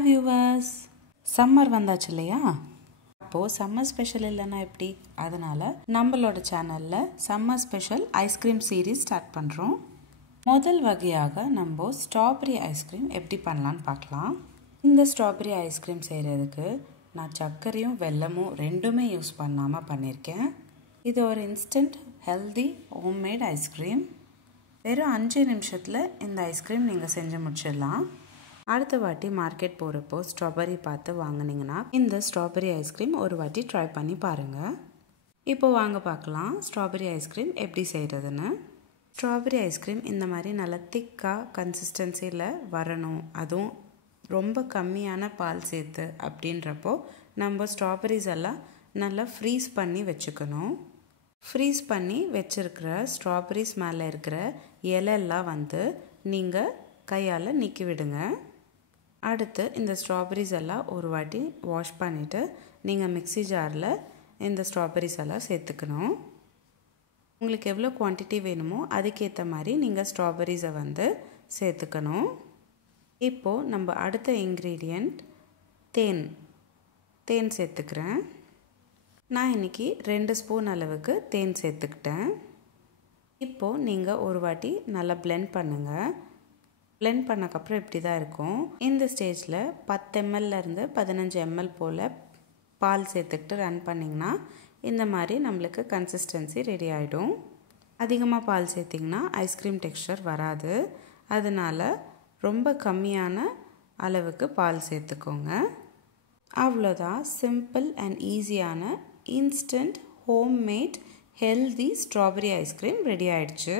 Hi viewers, summer வந்தாச்சு இல்லையா? அப்போது சம்மர் ஸ்பெஷல் இல்லைன்னா எப்படி? அதனால் நம்மளோட சேனலில் summer special ice cream series start பண்ணுறோம். முதல் வகையாக நம்ம ஸ்ட்ராபெரி ஐஸ்கிரீம் எப்படி பண்ணலான்னு பார்க்கலாம். இந்த ஸ்ட்ராபெரி ஐஸ்கிரீம் செய்கிறதுக்கு நான் சர்க்கரையும் வெல்லமும் ரெண்டுமே யூஸ் பண்ணாமல் பண்ணியிருக்கேன். இது ஒரு இன்ஸ்டன்ட் ஹெல்தி ஹோம்மேட் ஐஸ்கிரீம். வெறும் 5 நிமிஷத்தில் இந்த ஐஸ்கிரீம் நீங்கள் செஞ்சு முடிச்சிடலாம். அடுத்த வாட்டி மார்க்கெட் போகிறப்போ ஸ்ட்ராபெரி பார்த்து வாங்கினீங்கன்னா இந்த ஸ்ட்ராபெரி ஐஸ்கிரீம் ஒரு வாட்டி ட்ரை பண்ணி பாருங்கள். இப்போது வாங்க பார்க்கலாம் ஸ்ட்ராபெரி ஐஸ்கிரீம் எப்படி செய்கிறதுன்னு. ஸ்ட்ராபெரி ஐஸ்கிரீம் இந்த மாதிரி நல்லா திக்காக கன்சிஸ்டன்சியில் வரணும், அதுவும் ரொம்ப கம்மியான பால் சேர்த்து அப்படின்றப்போ நம்ம ஸ்ட்ராபெரிஸ் எல்லாம் நல்லா ஃப்ரீஸ் பண்ணி வச்சுக்கணும். ஃப்ரீஸ் பண்ணி வச்சுருக்கிற ஸ்ட்ராபெரிஸ் மேலே இருக்கிற இலையெல்லாம் நீங்கள் கையால் நீக்கி விடுங்க. அடுத்து இந்த ஸ்ட்ராபெரிஸ் எல்லாம் ஒரு வாட்டி வாஷ் பண்ணிவிட்டு நீங்கள் மிக்ஸி ஜாரில் இந்த ஸ்ட்ராபெரிஸ் எல்லாம் சேர்த்துக்கணும். உங்களுக்கு எவ்வளோ குவான்டிட்டி வேணுமோ அதுக்கேற்ற மாதிரி நீங்கள் ஸ்ட்ராபெரிஸை சேர்த்துக்கணும். இப்போது நம்ம அடுத்த இன்க்ரீடியண்ட் தேன் சேர்த்துக்கிறேன். நான் இன்றைக்கி 2 ஸ்பூன் அளவுக்கு தேன் சேர்த்துக்கிட்டேன். இப்போது நீங்கள் ஒரு வாட்டி நல்லா பிளெண்ட் பண்ணுங்கள். பிளெண்ட் பண்ணக்கப்புறம் இப்படி தான் இருக்கும். இந்த ஸ்டேஜில் 10 mlலேருந்து 15 ml போல் பால் சேர்த்துக்கிட்டு ரன் பண்ணிங்கன்னா இந்த மாதிரி நம்மளுக்கு கன்சிஸ்டன்சி ரெடி ஆகிடும். அதிகமாக பால் சேர்த்திங்கன்னா ஐஸ்கிரீம் டெக்ஸ்சர் வராது. அதனால் ரொம்ப கம்மியான அளவுக்கு பால் சேர்த்துக்கோங்க. அவ்வளோதான், சிம்பிள் அண்ட் ஈஸியான instant homemade healthy strawberry ice cream ready ஆகிடுச்சு.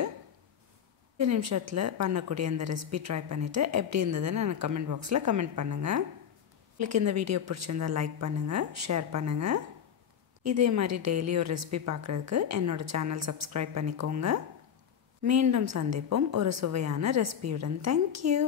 2 நிமிஷத்தில் பண்ணக்கூடிய இந்த ரெசிபி ட்ரை பண்ணிவிட்டு எப்படி இருந்ததுன்னு எனக்கு கமெண்ட் பாக்ஸில் கமெண்ட் பண்ணுங்கள். உங்களுக்கு இந்த வீடியோ பிடிச்சிருந்தால் லைக் பண்ணுங்கள், ஷேர் பண்ணுங்கள். இதே மாதிரி டெய்லி ஒரு ரெசிபி பார்க்குறதுக்கு என்னோடய சேனல் சப்ஸ்கிரைப் பண்ணிக்கோங்க. மீண்டும் சந்திப்போம் ஒரு சுவையான ரெசிபியுடன். தேங்க்யூ.